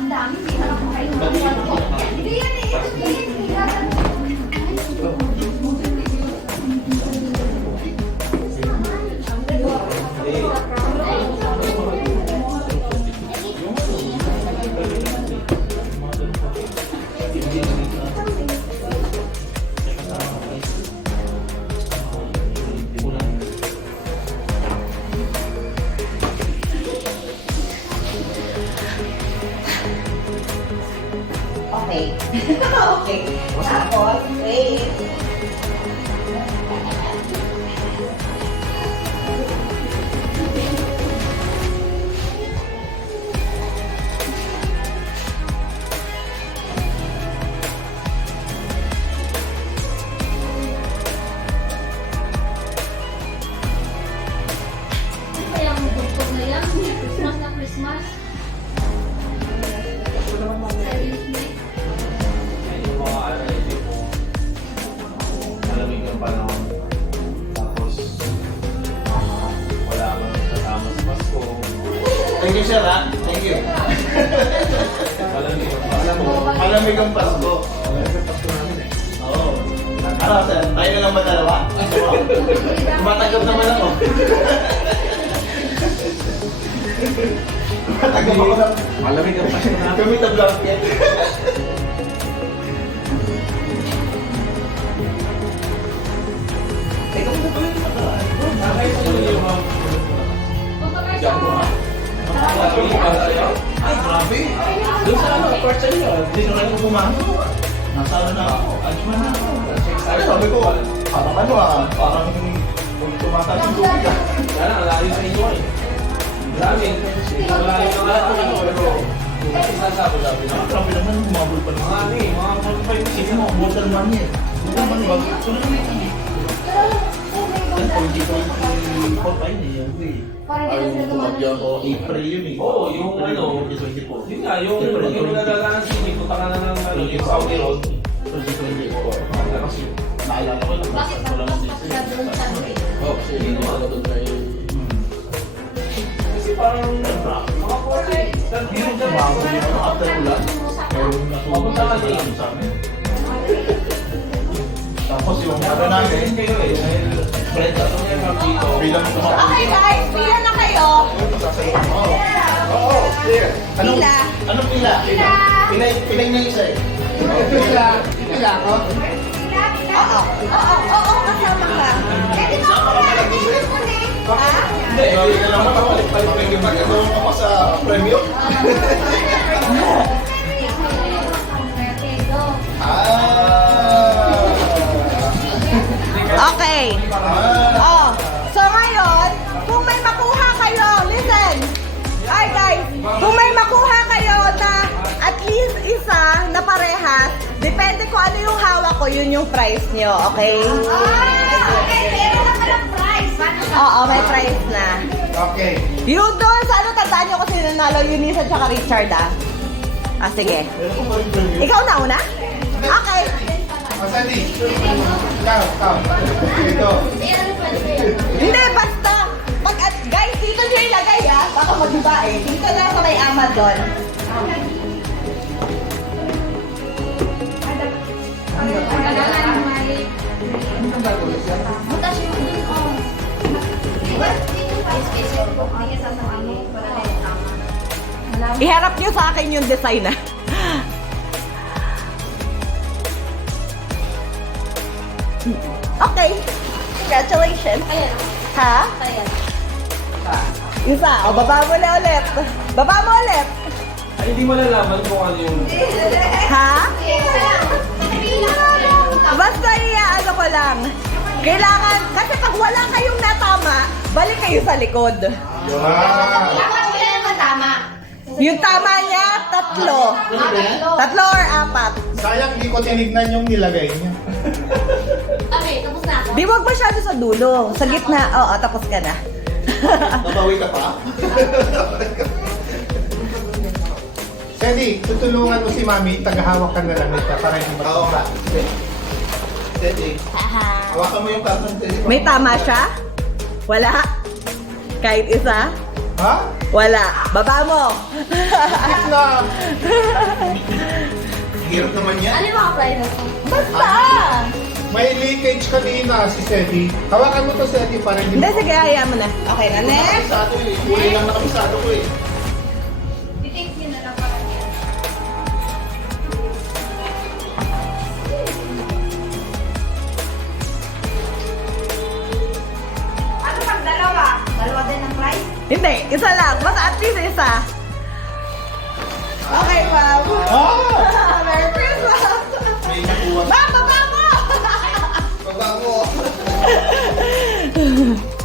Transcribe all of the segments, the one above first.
Ang dami, hindi na ako kayo. Hindi yan eh. Hindi yan. Okay. Okay. Tapos, wait. Kaya ang bugtog na yan. Christmas na Christmas. Silent night. Yung mga ano hindi po malamig yung panahon. Tapos wala man kasama sa Pasko. Thank you, sir, ha? Thank you. Malamig yung Pasko. Malamig ang Pasko. Oo. Ano, sir? Tayo na lang ba dalawa? Tumatanggap naman ako. Tumatanggap ako ng Malamig ang Pasko na. gamit ang blanket. Ikaw na pala yung mataraan. Nakakita ko yung mga Pagkakasya mo. Ay, grabe. Doon sa ano, part sa inyo. Hindi na kayo pumasok. Nasa ano na ako. Ano na ako. Ano, sabi ko, parang ano parang kung tumataas yung tubig ah. Kaya ang layo sa inyo eh. Marami. Wala yung mga ano pero kasi sasabi sabi na. Grabe naman, bumabol pa Mga ano eh, mga 45 Sige mo, waterman yan. Waterman, wag. Ito na naman kami. Yan, 2024 pa yun eh. Yan, eh. Parang hindi na sila gumana. O, April yun eh. Oo, yung ano, 2024. yun nga, yung nadadaanan sa inyo, punta ka na ng ano, yung Saudi Road. 2024. Kasi, naalala ko lang. Bakit Wala tapos nang pa sila doon sa ano? Oo, kasi hindi naman ako doon kay... Kasi parang mga 40, Hindi ko bago yun. After ulan, meron Papunta ka natulog din. sa amin. Tapos yung ano namin, kayo eh, dahil friend ano yan kami dito. bilang Okay guys, pila na kayo. Oo, clear. Pila. Anong pila? Pinay na isa eh. Pila. Pila ako? Oo, kasama ka. Pwede ba ako na? Tingnan mo na eh. Ha? Hindi, hindi na naman ako. Palit-palit yung pagkakaroon ako sa premium. Okay. Oh, so ngayon, kung may makuha kayo, listen. Ay guys, kung may makuha kayo na at least isa na parehas, depende kung ano yung hawak ko, yun yung price nyo, okay? Okay, meron na palang prize. Oo, may price na. Okay. Yung doon sa ano, tandaan nyo kasi nanalo Eunice at saka Richard ah. Ah, sige. Meron ko pa rin premium. Ikaw na una? Okay. Sandy. Ikaw. Ito. Hindi, basta. Pag, guys, dito nyo ilagay ah. Baka mag-iba eh. Dito na sa may Amazon. Butas yung dun ko. Hindi sa ano, para kayo tama. Iharap nyo sa akin yung design ah. Okay. Congratulations. Ayan. Ha? Ayan. Isa. O, baba mo na ulit. Baba mo ulit. Ay, hindi mo nalaman kung ano yung... Ha? Basta ano ko lang. Kailangan, kasi pag wala kayong natama, balik kayo sa likod. Wow. Dapat sila naman tama. Yung tama niya, tatlo. Tatlo or apat. Sayang hindi ko tinignan yung nilagay niya. Okay, tapos na ako. Di wag masyado sa dulo. Sa gitna. Oo, tapos ka na. Nabawi ka pa? Sandy, tutulungan mo si Mami, tagahawak ka na lang nito para hindi matumba. Oo nga. Sandy, hawakan mo yung karton. Sandy. May tama siya? Wala? Kahit isa? Ha? Wala. Baba mo. Na. Hirap naman yan. Ano yung mga prices? Basta. May leakage kanina si Seti. Hawakan mo to, Seti, para hindi Hindi, sige, hayaan mo na. Okay na, next. Kabisado eh. Kulay lang na kabisado ko eh. I-take nyo na lang para niya. Ano pag dalawa? Dalawa din ang price? Hindi, isa lang. Basta at least isa. Okay, ma'am. Ah! Merry Christmas. May nakuha. Ma'am, baba mo. Baba mo.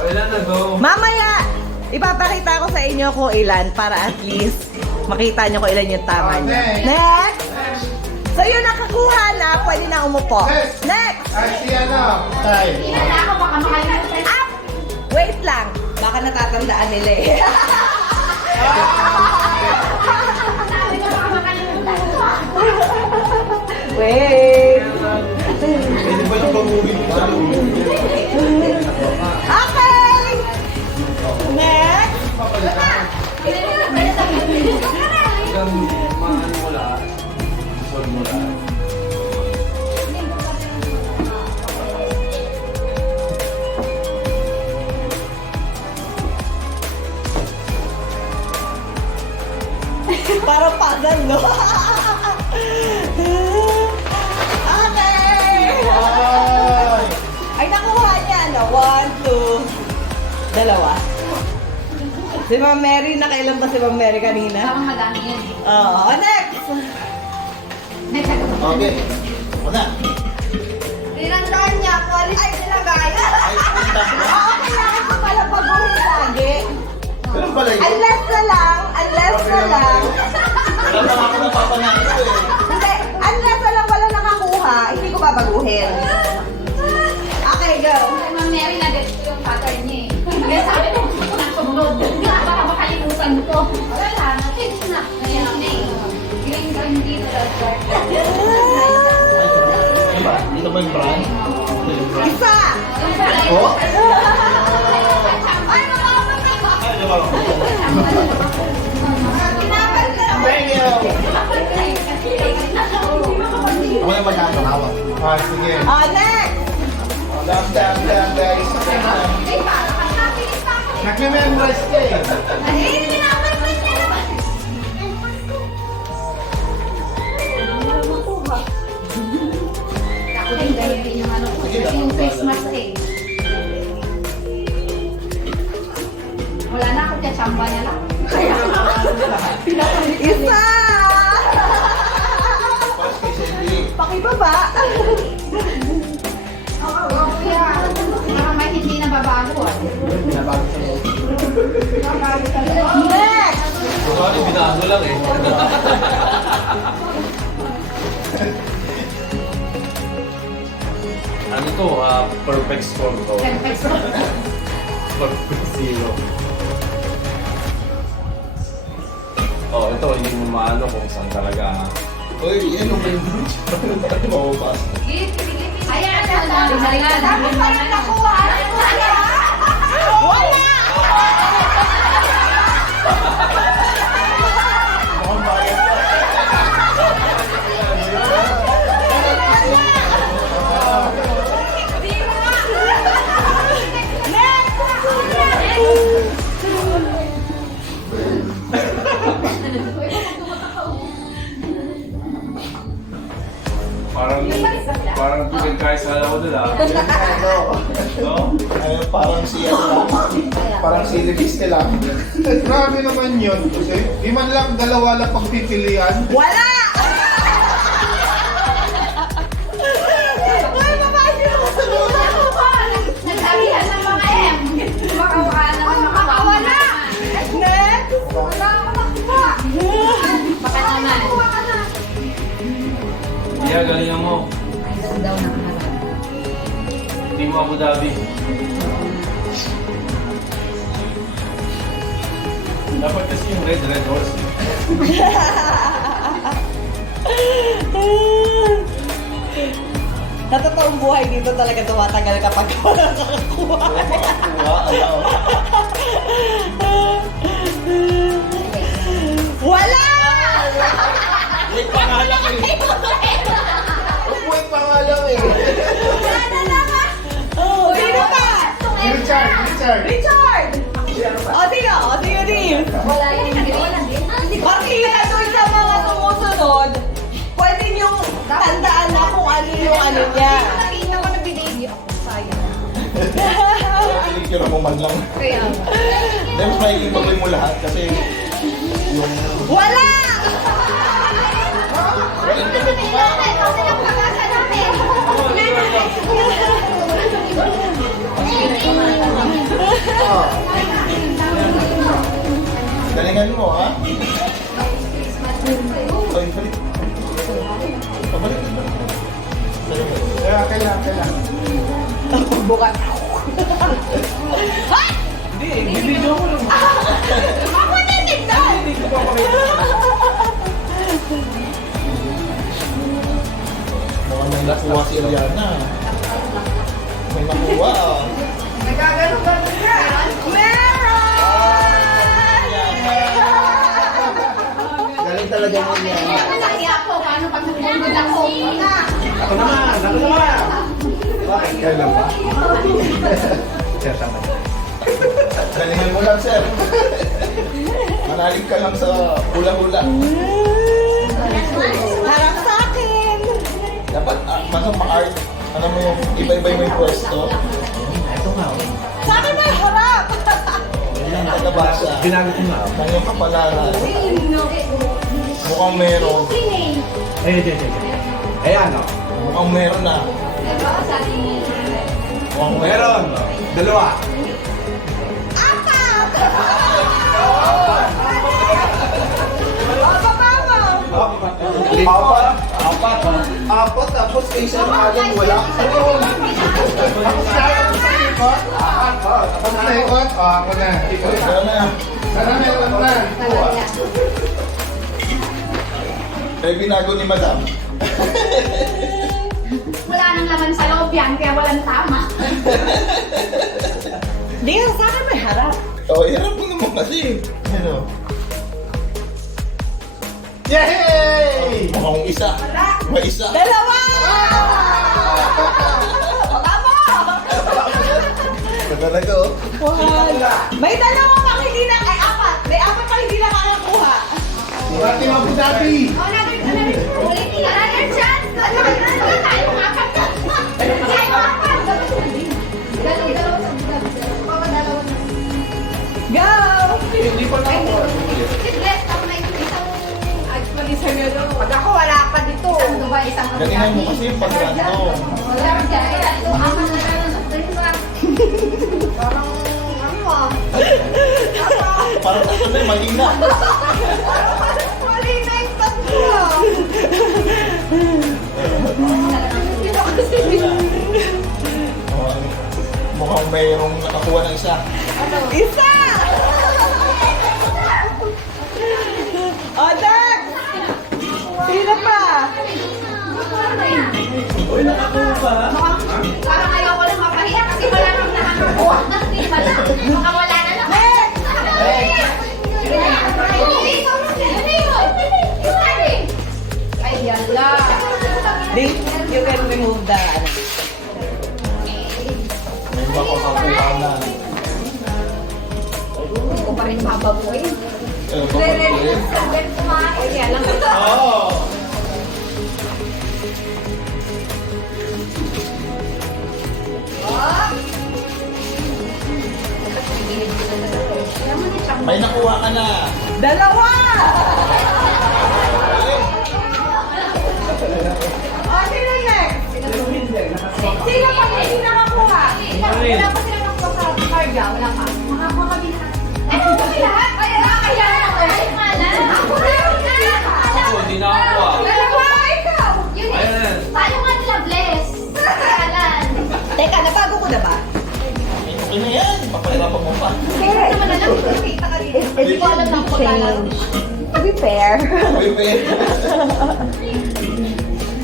Wala na, go. Mamaya, ipapakita ko sa inyo kung ilan para at least makita nyo kung ilan yung tama nyo. Next! So yun nakakuha na, pwede na umupo. Next! Ay, si ano? Tay. Ilan na ako, baka makalimutan. Up! Wait lang, baka natatandaan nila eh. Sabi ko, baka makalimutan ko. Wait! Pwede ba yung baguhin mo sa loob? Okay! Next! Ilan na lang, pwede sabihin. Hanggang maano mo lahat. Solve mo lahat. Parang puzzle, no? Okay! Ay! Ay, nakuha niya, no? 1, 2, dalawa. Si Ma'am Mary, nakailan ba si Ma'am Mary kanina? Parang madami yan. Oo, next! Okay. Una. Tinandaan niya, quality nila, guys. Ay, punta mo. Oo, kailangan ko pala baguhin lagi. Ganun pala yun. Unless na lang. Wala lang ako napapanahin ko eh. Hindi, unless na lang wala nakakuha, hindi ko babaguhin. Okay, go. Kay Ma'am Mary, na-get ko yung pattern niya eh. Kaya sabi ko, nasunod. Baka makalimutan ko. Wala na, fix na. Ngayon na eh. Green dito. Diba? Dito ba yung brand? Isa! Oh? Ay, makakamata ka! Ay, diba? Tinapal ka na. Thank you! Ako naman nakakawak. Ah, sige. Next! Dam, guys. Nag-memorize ka eh. Ay, tinapal ka niya naman. Ako din ganyan yung ano ko. Yung Christmas eh. Wala na ako kaya chamba niya lang. Isa! Pas kay Cindy. Pakibaba. Oo, kuya. Baka may hindi na babago ah. Pinabago sa loob. Next! Sorry, binago lang eh. Ano to? Perfect score to. Perfect. Perfect zero. Oh, ito, hindi mo maano kung saan talaga. Uy, yan yung may maupas. Ayan, ayan. Dami pa rin nakuha. Wala! Mukhang bayad ka. Parang pinagkaisala ko nila. No? Ay, parang si ano lang. Parang si Libiste lang. Grabe naman yun. Kasi di man lang dalawa lang pagpipilian. Wala! Uy, mabasi mo sa lula. Nagsabihan ng mga M. Makawala. Next! Wala ako nakuha. Baka naman. Kaya galingan mo. Ay, daw nakaharap. Hindi mo Abu Dhabi. Dapat kasi yung red horse. Sa totoong buhay dito talaga tumatagal kapag wala nakakuha. Wala! May pangalan eh. May pangalan eh. Wala na naman! Oh, sino pa? Richard, Richard. Richard! O, sino din? Wala yun. Wala din. Makikita doon sa mga sumusunod, pwede niyong tandaan na kung ano yung ano niya. Nakita ko na binigay ako. Sayang. Pinicture mo man lang. Kaya. Then, mas makikipagay mo lahat kasi yung... Wala! Walang tulog pa. Kasi napagasa namin. Galingan mo, ha? Ay, balik. Pabalik. Kailangan. Pagbukas. Ay! Hindi, bibidyo ko lang. Ako titignan! Hindi ko pa makita. Mukhang may nakuha si Eliana. May nakuha, ah. Galing talaga mo niya. Kaya ako, paano pag nagpunod ako? Ako naman. Bakit kailan ba? Sir, tama. Galingan mo lang, sir. Manalig ka lang sa hula-hula. Harap sa akin! Dapat, masang ma-art. Ano mo yung iba-iba yung pwesto. Sa akin may harap! Tagabasa. Binago ko nga. Ang yung kapalaran. Mukhang meron. Ayan, o. Mukhang meron na. Mukhang Meron. Dalawa. Apat! Apat, tapos kay Sir Alan wala. Ako sa ikot? Ako sa ikot? O, ako na. Wala na. Sana meron na. Kaya binago ni Madam. Wala nang laman sa loob yan, kaya walang tama. Di, sa akin may harap. Oh, hirap mo naman kasi. Ano? Yay! Mukhang isa. May isa. Dalawa! Tama! Talaga, oh. Wala. May dalawa pang hindi na, ay apat. May apat pang hindi nakakakuha. Dati Abu Dhabi. Another chance! Tayo makat na! Tayo makat! Dalawa sa budak. Dalawa na. Go! Hindi pa na ako. Bless ako na isang Mag-isa nyo doon. Pag ako wala pa dito. isang Dubai, isang Abu Galingan mo Dhabi. kasi yung pag-rando. Wala ka dyan. Ito, aman na lang. Parang ano ah. Parang tatlo na, mali na. Mali na yung tatlo. Mukhang mayroong nakakuha ng isa. Isa! O, Dag! Sino pa? Uy, nakakuha ka. Parang ayoko lang mapahiya kasi wala nang nakakakuha. Wala. Baka wala na lang. Ay, yala. Ding, you can remove the, ano. May makakuha na. Hindi ko pa rin mababoy. Papatuloy. Sabi kumain. Kaya lang. Oo. May nakuha ka na. Dalawa! O, sino next? Sino pa hindi nakakuha? Wala pa sila nakuha sa carga. Wala pa. Makakuha kami na. Ano ba lahat? Ay, kaya na. Ay, mana. Ako na. Ako, hindi nakakuha. Dalawa, ikaw! Yun Ayan. eh. Tayo nga nila bless. Kalan. Teka, nabago ko na ba? Okay na yan. Papahirapan mo pa. Kaya naman na lang. Kita ka rin. Hindi ko alam na ako paglalaro. To be fair. May pera.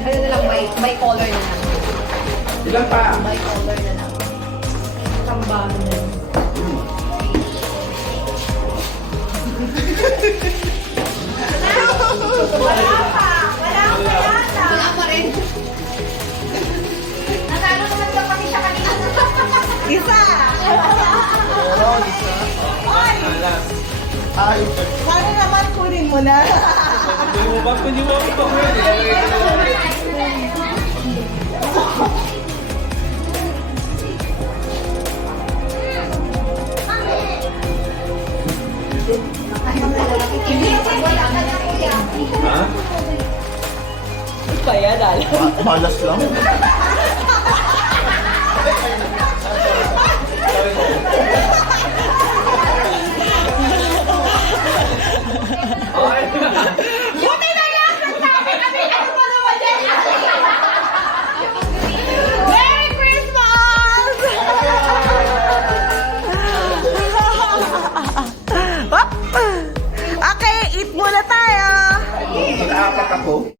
Ano na lang, may color na lang. Ilan pa? Wala pa rin. Natalo naman daw kami siya kanina. Isa! Meron, isa. Oy! Ay, Sana naman kunin mo na. Hindi mo ba? Hindi mo ba? Ha? Kaya dahil. malas lang. Buti na lang! Nagsabi kami! Ano pa naman yan? Merry Christmas! Okay, eat muna tayo! Mag-aapak ako.